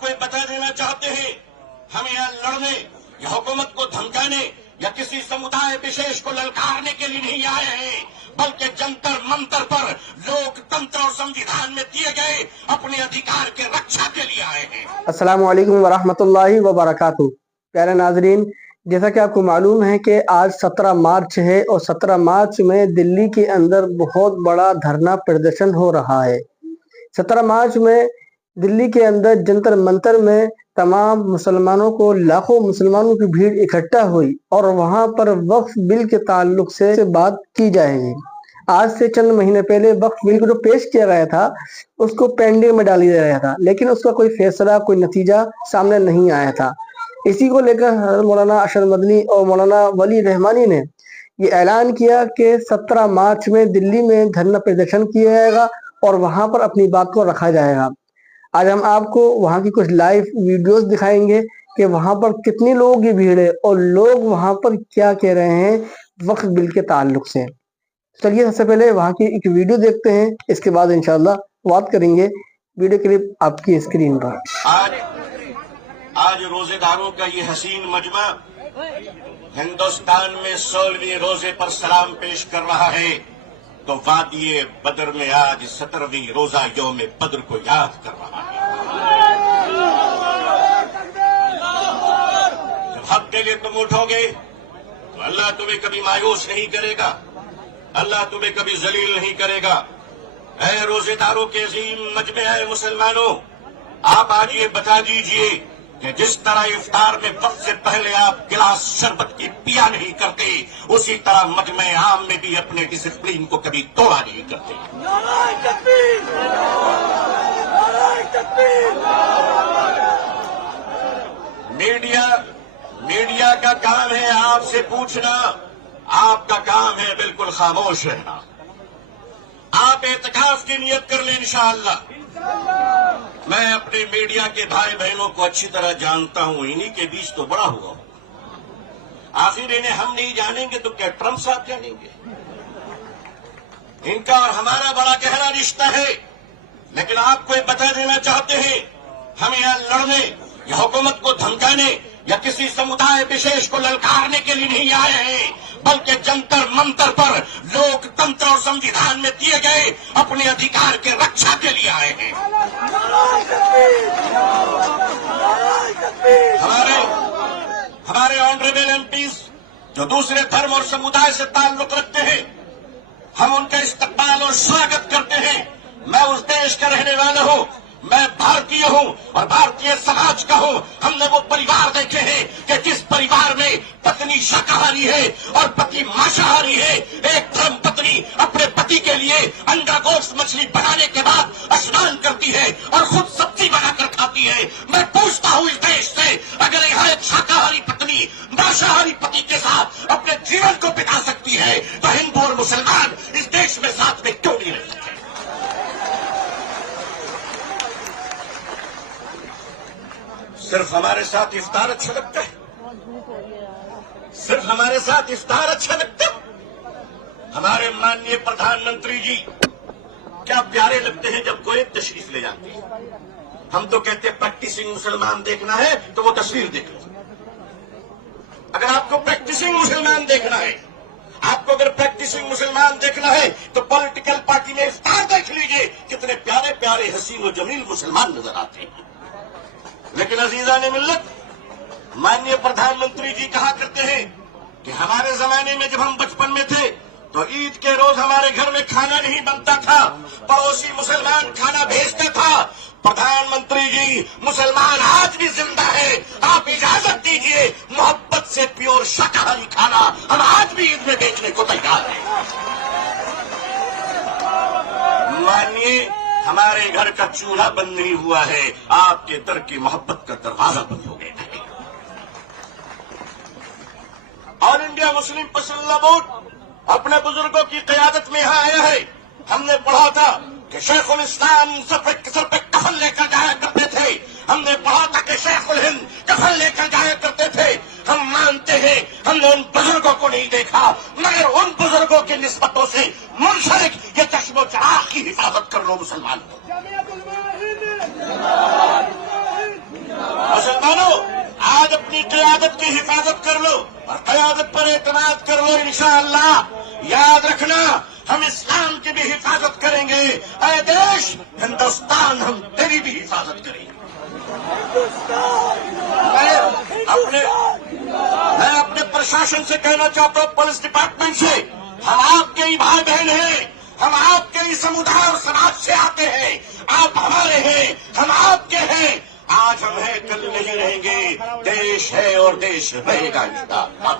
आपको ये बता देना चाहते हैं, हम यहाँ लड़ने या हुकूमत को धमकाने या किसी समुदाय विशेष को ललकारने के लिए नहीं आए हैं, बल्कि जंतर मंतर पर लोकतंत्र और संविधान में दिए गए अपने अधिकार के रक्षा के लिए आए हैं। अस्सलामु अलैकुम वरहमतुल्लाहि वबरकातुहू। प्यारे नाजरीन, जैसा कि आपको मालूम है कि आज 17 मार्च है और 17 मार्च में दिल्ली के अंदर बहुत बड़ा धरना प्रदर्शन हो रहा है। 17 मार्च में दिल्ली के अंदर जंतर मंतर में तमाम मुसलमानों को, लाखों मुसलमानों की भीड़ इकट्ठा हुई और वहां पर वक्फ बिल के ताल्लुक से बात की जाएगी। आज से चंद महीने पहले वक्फ बिल को जो पेश किया गया था उसको पेंडिंग में डाल दिया गया था, लेकिन उसका कोई फैसला, कोई नतीजा सामने नहीं आया था। इसी को लेकर हज़रत मौलाना अशरफ मदनी और मौलाना वली रहमानी ने ये ऐलान किया कि 17 मार्च में दिल्ली में धरना प्रदर्शन किया जाएगा और वहां पर अपनी बात को रखा जाएगा। आज हम आपको वहां की कुछ लाइव वीडियोस दिखाएंगे कि वहां पर कितनी लोगों की भीड़ है और लोग वहां पर क्या कह रहे हैं वक्फ बिल के ताल्लुक से। चलिए सबसे पहले वहां की एक वीडियो देखते हैं, इसके बाद इंशाल्लाह बात करेंगे। वीडियो क्लिप आपकी स्क्रीन पर। आज रोजेदारों का ये हसीन मजमा हिंदुस्तान में 16वें रोजे पर सलाम पेश कर रहा है, तो वादिये बदर में आज 17वीं रोजा यौम बद्र को याद कर रहा है। जब हक के लिए तुम उठोगे तो अल्लाह तुम्हें कभी मायूस नहीं करेगा, अल्लाह तुम्हें कभी जलील नहीं करेगा। ऐ रोजेदारों के अजीम मजमे, ऐ मुसलमानों, आप आज ये बता दीजिए कि जिस तरह इफ्तार में वक्त से पहले आप गिलास शरबत की पिया नहीं करते, उसी तरह मजमे आम में भी अपने डिसिप्लिन को कभी तोड़ा नहीं करते। मीडिया का काम है आपसे पूछना, आपका काम है बिल्कुल खामोश रहना। आप एतकाफ की नियत कर लें इंशाअल्लाह। मैं अपने मीडिया के भाई बहनों को अच्छी तरह जानता हूं, इन्हीं के बीच तो बड़ा हुआ हूं। आखिर इन्हें हम नहीं जानेंगे तो क्या ट्रंप साहब जानेंगे? इनका और हमारा बड़ा गहरा रिश्ता है। लेकिन आपको ये बता देना चाहते हैं, हम यहाँ लड़ने या हुकूमत को धमकाने या किसी समुदाय विशेष को ललकारने के लिए नहीं आए हैं, बल्कि जंतर मंतर पर लोकतंत्र और संविधान में दिए गए अपने अधिकार के रक्षा के लिए आए हैं। हमारे ऑनरेबल एमपीज जो दूसरे धर्म और समुदाय से ताल्लुक रखते हैं, हम उनका इस्तकबाल और स्वागत करते हैं। मैं उस देश का रहने वाला हूं, मैं भारतीय हूं और भारतीय समाज का हूं। हमने वो परिवार देखे हैं कि जिस परिवार में पत्नी शाकाहारी है और पति मांसाहारी है। एक धर्म पत्नी अपने पति के लिए अंडा, गोश्त, मछली बनाने के बाद स्नान करती है और खुद सब्जी बनाकर खाती है। मैं पूछता हूं इस देश से, अगर यहाँ एक शाकाहारी पत्नी मांसाहारी पति के साथ अपने जीवन को बिता सकती है, तो हिंदू और मुसलमान इस देश में साथ में क्यों नहीं रह सकते? सिर्फ हमारे साथ इफ्तार अच्छा लगता है, सिर्फ हमारे साथ इफ्तार अच्छा लगता है। हमारे माननीय प्रधानमंत्री जी क्या प्यारे लगते हैं जब कोई तशरीफ ले जाते हैं। हम तो कहते हैं प्रैक्टिसिंग मुसलमान देखना है तो वो तस्वीर देख लो। अगर आपको प्रैक्टिसिंग मुसलमान देखना है, आपको अगर प्रैक्टिसिंग मुसलमान देखना है तो पॉलिटिकल पार्टी में इफ्तार देख लीजिए, कितने प्यारे प्यारे हसीन और जमील मुसलमान नजर आते हैं। लेकिन अजीजान मिल्लत, माननीय प्रधानमंत्री जी कहा करते हैं कि हमारे जमाने में जब हम बचपन में थे तो ईद के रोज हमारे घर में खाना नहीं बनता था, पड़ोसी मुसलमान खाना भेजता था। प्रधानमंत्री जी, मुसलमान आज भी जिंदा है। आप इजाजत दीजिए, मोहब्बत से प्योर शाकाहारी खाना हम आज भी ईद में बेचने को तैयार हैं। मानिए, हमारे घर का चूल्हा बंद नहीं हुआ है, आपके दर की मोहब्बत का दरवाजा बंद हो गया है। All India Muslim personal board अपने बुजुर्गों की क़यादत में यहाँ आया है। हमने पढ़ा था कि शेखुल इस्लाम सर पे कफन लेकर जाया करते थे। हमने पढ़ा था कि शेखुल हिंद कफन लेकर जाया करते थे। हम मानते हैं हमने उन बुजुर्गों को नहीं देखा, मगर उन बुजुर्गों की निस्बतों से मुनसलिक ये चश्मो चराग की हिफाजत कर लो मुसलमान। मुसलमानों, आज अपनी क़यादत की हिफाजत कर लो और क़यादत पर एतमाद कर लो। इंशाअल्लाह याद रखना, हम इस्लाम की भी हिफाजत करेंगे। ऐ देश हिंदुस्तान, हम तेरी भी हिफाजत करेंगे। मैं अपने प्रशासन से कहना चाहता हूँ, पुलिस डिपार्टमेंट से, हम आपके ही भाई बहन हैं, हम आपके ही समुदाय और समाज से आते हैं। आप हमारे हैं, हम आपके हैं। आज हम हैं, कल नहीं रहेंगे। देश है और देश रहेगा इंशाअल्लाह।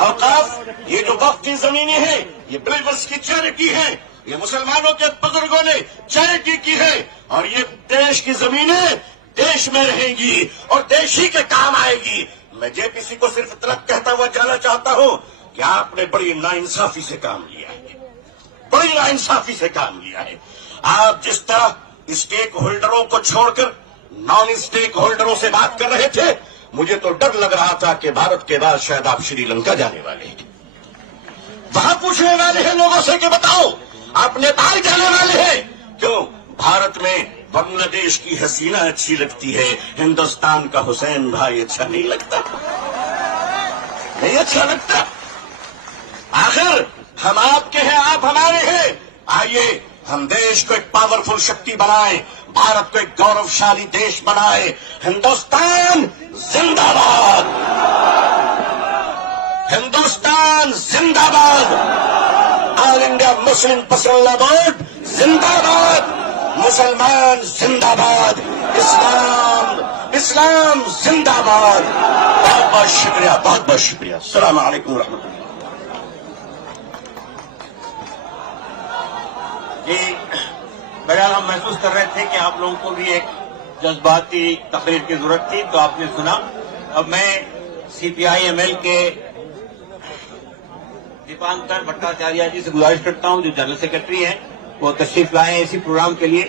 औकाफ, ये जो वक्फ की जमीनें हैं, ये बिल्वर्स की चैरिटी है, ये मुसलमानों के बुजुर्गों ने चैरिटी की है, और ये देश की जमीनें देश में रहेंगी और देश ही के काम आएगी। मैं जेपीसी को सिर्फ इतना कहता हुआ जाना चाहता हूं कि आपने बड़ी नाइंसाफी से काम लिया है, बड़ी नाइंसाफी से काम लिया है। आप जिस तरह स्टेक होल्डरों को छोड़कर नॉन स्टेक होल्डरों से बात कर रहे थे, मुझे तो डर लग रहा था कि भारत के बाद शायद आप श्रीलंका जाने वाले हैं। वहां पूछने वाले हैं लोगों से कि बताओ आप नेपाल जाने वाले हैं क्यों? भारत में बांग्लादेश की हसीना अच्छी लगती है, हिंदुस्तान का हुसैन भाई अच्छा नहीं लगता, नहीं अच्छा लगता। आखिर हम आपके हैं, आप हमारे हैं। आइए हम देश को एक पावरफुल शक्ति बनाएं, भारत को एक गौरवशाली देश बनाएं। हिंदुस्तान जिंदाबाद, हिंदुस्तान जिंदाबाद, all India Muslim personal board जिंदाबाद, मुसलमान जिंदाबाद, इस्लाम इस्लाम जिंदाबाद। बहुत बहुत शुक्रिया, बहुत बहुत शुक्रिया। अस्सलाम वालेकुम रहमतुल्लाह। बहरहाल हम महसूस कर रहे थे कि आप लोगों को भी एक जज्बाती तकरीर की जरूरत थी, तो आपने सुना। अब मैं सीपीआई एमएल के दीपांकर भट्टाचार्य जी से गुजारिश करता हूं, जो जनरल सेक्रेटरी हैं, वो तशरीफ लाए हैं इसी प्रोग्राम के लिए,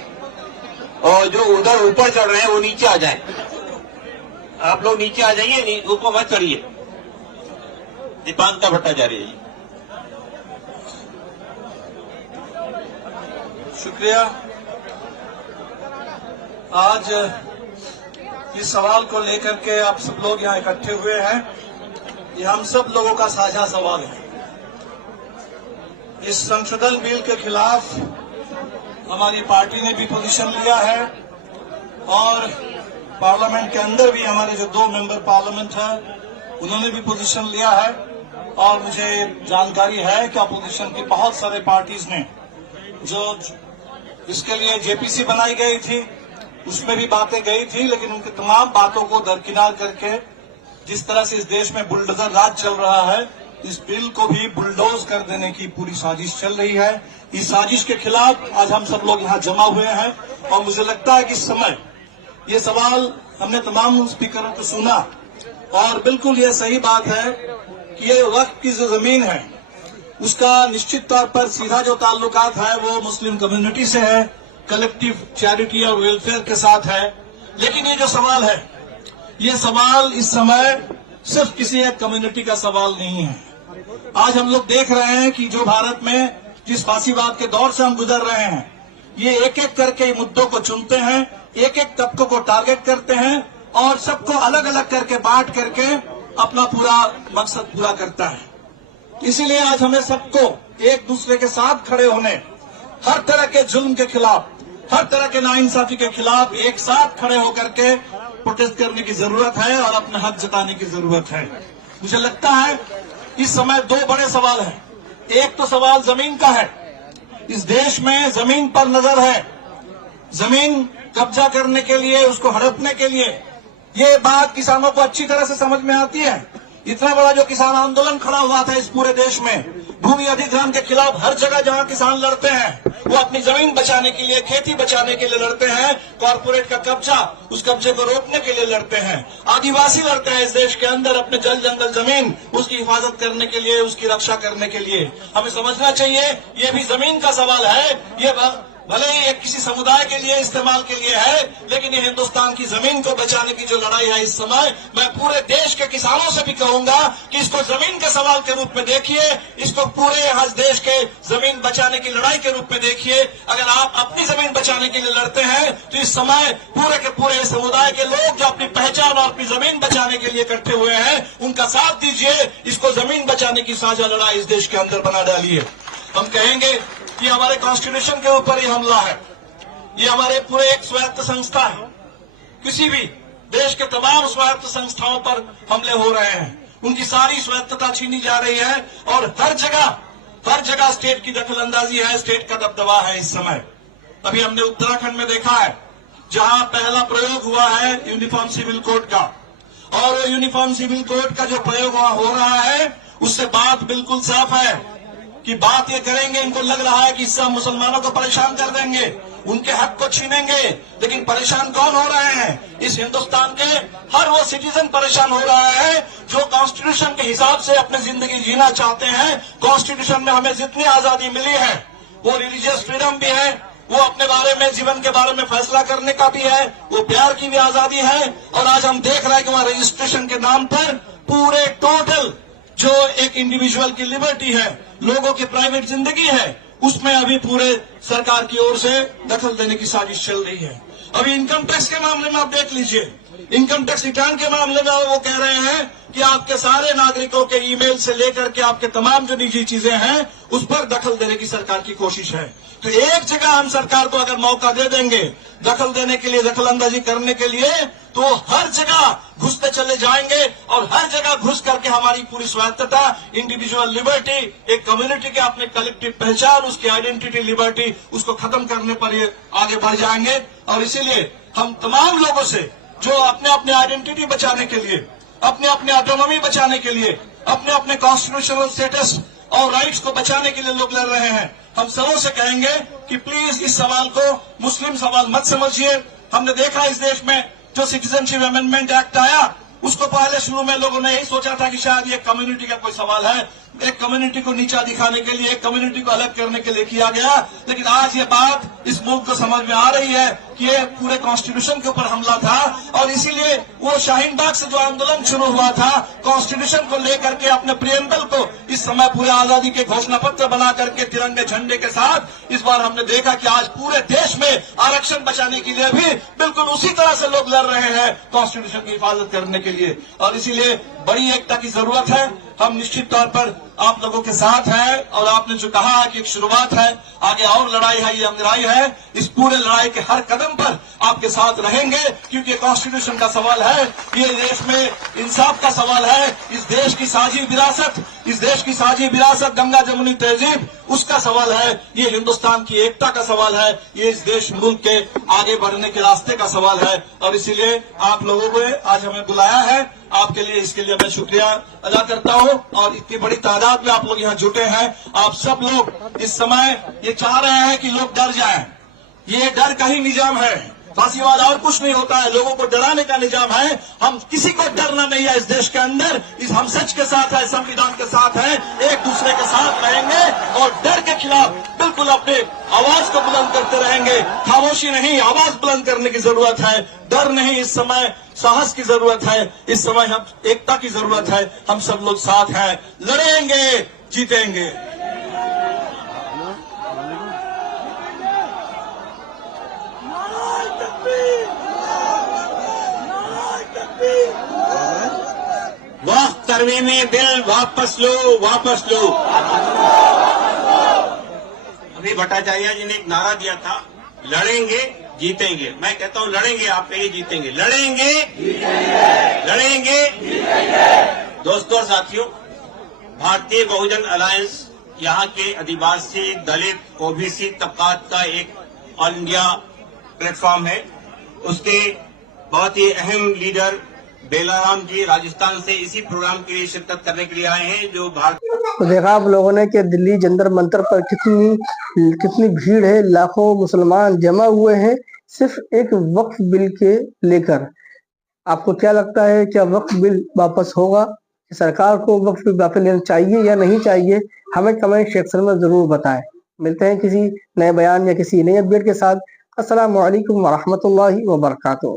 और जो उधर ऊपर चढ़ रहे हैं वो नीचे आ जाएं। आप लोग नीचे आ जाइए, ऊपर मत चढ़िए। दीपांकर भट्टाचार्य जी। शुक्रिया। आज इस सवाल को लेकर के आप सब लोग यहाँ इकट्ठे हुए हैं, ये हम सब लोगों का साझा सवाल है। इस संशोधन बिल के खिलाफ हमारी पार्टी ने भी पोजीशन लिया है, और पार्लियामेंट के अंदर भी हमारे जो 2 मेंबर पार्लियामेंट हैं उन्होंने भी पोजीशन लिया है। और मुझे जानकारी है कि अपोजिशन की बहुत सारे पार्टीज ने जो इसके लिए जेपीसी बनाई गई थी उसमें भी बातें गई थी, लेकिन उनकी तमाम बातों को दरकिनार करके जिस तरह से इस देश में बुलडोजर राज चल रहा है, इस बिल को भी बुलडोज कर देने की पूरी साजिश चल रही है। इस साजिश के खिलाफ आज हम सब लोग यहाँ जमा हुए हैं, और मुझे लगता है कि इस समय ये सवाल हमने तमाम स्पीकरों को सुना, और बिल्कुल ये सही बात है कि ये वक्फ की जो जमीन है उसका निश्चित तौर पर सीधा जो ताल्लुकात है वो मुस्लिम कम्युनिटी से है, कलेक्टिव चैरिटी और वेलफेयर के साथ है। लेकिन ये जो सवाल है, ये सवाल इस समय सिर्फ किसी एक कम्युनिटी का सवाल नहीं है। आज हम लोग देख रहे हैं कि जो भारत में जिस फासीवाद के दौर से हम गुजर रहे हैं, ये एक एक करके मुद्दों को चुनते हैं, एक एक तबकों को टारगेट करते हैं, और सबको अलग अलग करके बांट करके अपना पूरा मकसद पूरा करता है। इसीलिए आज हमें सबको एक दूसरे के साथ खड़े होने, हर तरह के जुल्म के खिलाफ, हर तरह के नाइंसाफी के खिलाफ एक साथ खड़े होकर के प्रोटेस्ट करने की जरूरत है और अपना हक जताने की जरूरत है। मुझे लगता है इस समय 2 बड़े सवाल हैं। एक तो सवाल जमीन का है, इस देश में जमीन पर नजर है, जमीन कब्जा करने के लिए, उसको हड़पने के लिए। ये बात किसानों को अच्छी तरह से समझ में आती है। इतना बड़ा जो किसान आंदोलन खड़ा हुआ था इस पूरे देश में, भूमि अधिग्रहण के खिलाफ, हर जगह जहां किसान लड़ते हैं वो अपनी जमीन बचाने के लिए, खेती बचाने के लिए लड़ते हैं, कॉर्पोरेट का कब्जा, उस कब्जे को रोकने के लिए लड़ते हैं। आदिवासी लड़ते हैं इस देश के अंदर अपने जल जंगल जमीन, उसकी हिफाजत करने के लिए, उसकी रक्षा करने के लिए। हमें समझना चाहिए ये भी जमीन का सवाल है, ये भले ही ये किसी समुदाय के लिए इस्तेमाल के लिए है, लेकिन ये हिंदुस्तान की जमीन को बचाने की जो लड़ाई है इस समय, मैं पूरे देश के किसानों से भी कहूंगा कि इसको जमीन के सवाल के रूप में देखिए, इसको पूरे यहाँ देश के जमीन बचाने की लड़ाई के रूप में देखिए। अगर आप अपनी जमीन बचाने के लिए लड़ते हैं तो इस समय पूरे के पूरे समुदाय के लोग जो अपनी पहचान और अपनी जमीन बचाने के लिए इकट्ठे हुए हैं, उनका साथ दीजिए। इसको जमीन बचाने की साझा लड़ाई इस देश के अंदर बना डालिए। हम कहेंगे कि हमारे कॉन्स्टिट्यूशन के ऊपर ही हमला है, ये हमारे पूरे एक स्वायत्त संस्था है, किसी भी देश के तमाम स्वायत्त संस्थाओं पर हमले हो रहे हैं, उनकी सारी स्वायत्तता छीनी जा रही है और हर जगह स्टेट की दखलंदाजी है, स्टेट का दबदबा है इस समय। अभी हमने उत्तराखंड में देखा है जहां पहला प्रयोग हुआ है यूनिफॉर्म सिविल कोड का, और वो यूनिफॉर्म सिविल कोड का जो प्रयोग हो रहा है उससे बात बिल्कुल साफ है कि बात ये करेंगे, इनको लग रहा है कि इससे हम मुसलमानों को परेशान कर देंगे, उनके हक को छीनेंगे। लेकिन परेशान कौन हो रहे हैं? इस हिंदुस्तान के हर वो सिटीजन परेशान हो रहा है जो कॉन्स्टिट्यूशन के हिसाब से अपनी जिंदगी जीना चाहते हैं। कॉन्स्टिट्यूशन में हमें जितनी आजादी मिली है, वो रिलीजियस फ्रीडम भी है, वो अपने बारे में, जीवन के बारे में फैसला करने का भी है, वो प्यार की भी आजादी है। और आज हम देख रहे हैं कि वहां रजिस्ट्रेशन के नाम पर पूरे टोटल जो एक इंडिविजुअल की लिबर्टी है, लोगों की प्राइवेट जिंदगी है, उसमें अभी पूरे सरकार की ओर से दखल देने की साजिश चल रही है। अभी इनकम टैक्स के मामले में आप देख लीजिए, इनकम टैक्स रिटर्न के मामले में वो कह रहे हैं कि आपके सारे नागरिकों के ईमेल से लेकर के आपके तमाम जो निजी चीजें हैं उस पर दखल देने की सरकार की कोशिश है। तो एक जगह हम सरकार को अगर मौका दे देंगे दखल देने के लिए, दखलंदाजी करने के लिए, तो हर जगह घुसते चले जाएंगे और हर जगह घुस करके हमारी पूरी स्वायत्तता, इंडिविजुअल लिबर्टी, एक कम्युनिटी के अपने कलेक्टिव पहचान, उसकी आइडेंटिटी लिबर्टी, उसको खत्म करने पर ये आगे बढ़ जाएंगे। और इसीलिए हम तमाम लोगों से जो अपने अपने आइडेंटिटी बचाने के लिए, अपने अपने ऑटोनॉमी बचाने के लिए, अपने अपने कॉन्स्टिट्यूशनल स्टेटस और राइट्स को बचाने के लिए लोग लड़ रहे हैं, हम सबों से कहेंगे कि प्लीज इस सवाल को मुस्लिम सवाल मत समझिए। हमने देखा इस देश में जो सिटीजनशिप अमेंडमेंट एक्ट आया, उसको पहले शुरू में लोगों ने यही सोचा था कि शायद ये कम्युनिटी का कोई सवाल है, एक कम्युनिटी को नीचा दिखाने के लिए, एक कम्युनिटी को अलग करने के लिए किया गया। लेकिन आज ये बात इस मुल्क को समझ में आ रही है कि ये पूरे कॉन्स्टिट्यूशन के ऊपर हमला था। और इसीलिए वो शाहीन बाग से जो आंदोलन शुरू हुआ था कॉन्स्टिट्यूशन को लेकर के, अपने प्रियम्बल को इस समय पूरे आजादी के घोषणा पत्र बना करके तिरंगे झंडे के साथ, इस बार हमने देखा कि आज पूरे देश में आरक्षण बचाने के लिए भी बिल्कुल उसी तरह से लोग लड़ रहे हैं कॉन्स्टिट्यूशन की हिफाजत करने के लिए। और इसीलिए बड़ी एकता की जरूरत है। हम निश्चित तौर पर आप लोगों के साथ हैं और आपने जो कहा है कि एक शुरुआत है, आगे और लड़ाई है, ये लड़ाई है, इस पूरे लड़ाई के हर कदम पर आपके साथ रहेंगे, क्योंकि कॉन्स्टिट्यूशन का सवाल है, ये देश में इंसाफ का सवाल है, इस देश की साझी विरासत गंगा जमुनी तहजीब, उसका सवाल है, ये हिंदुस्तान की एकता का सवाल है, ये इस देश मुल्क के आगे बढ़ने के रास्ते का सवाल है। और इसीलिए आप लोगों को आज हमें बुलाया है, आपके लिए, इसके लिए मैं शुक्रिया अदा करता हूं। और इतनी बड़ी तादाद में आप लोग यहाँ जुटे हैं, आप सब लोग इस समय ये चाह रहे हैं कि लोग डर जाएं। ये डर का ही निजाम है, फांसीवाद और कुछ नहीं होता है, लोगों को डराने का निजाम है। हम किसी को डरना नहीं है इस देश के अंदर, हम सच के साथ है, संविधान के साथ है, एक दूसरे के साथ रहेंगे और डर के खिलाफ बिल्कुल अपने आवाज को बुलंद करते रहेंगे। खामोशी नहीं, आवाज बुलंद करने की जरूरत है, डर नहीं, इस समय साहस की जरूरत है, इस समय हम एकता की जरूरत है। हम सब लोग साथ हैं, लड़ेंगे, जीतेंगे। वक्त तरमीमी बिल वापस लो, वापस लो। अभी भट्टाचार्य जी ने एक नारा दिया था, लड़ेंगे जीतेंगे। मैं कहता हूं लड़ेंगे, आप कहिए जीतेंगे। लड़ेंगे लड़ेंगे। दोस्तों और साथियों, भारतीय बहुजन अलायंस यहाँ के आदिवासी, दलित, ओबीसी तबकात का एक ऑल इंडिया प्लेटफॉर्म है। उसके बहुत ही अहम लीडर बेलाराम जी राजस्थान से इसी प्रोग्राम के लिए शिरकत करने के लिए आए हैं। जो भारत तो देखा आप लोगों ने कि दिल्ली जंतर मंतर पर कितनी भीड़ है, लाखों मुसलमान जमा हुए हैं सिर्फ एक वक्फ बिल के लेकर। आपको क्या लगता है, क्या वक्फ बिल वापस होगा? सरकार को वक्फ बिल वापस लेना चाहिए या नहीं चाहिए? हमें कमेंट सेक्शन में जरूर बताएं। मिलते हैं किसी नए बयान या किसी नए अपडेट के साथ। अस्सलामु अलैकुम व रहमतुल्लाहि व बरकातुहू।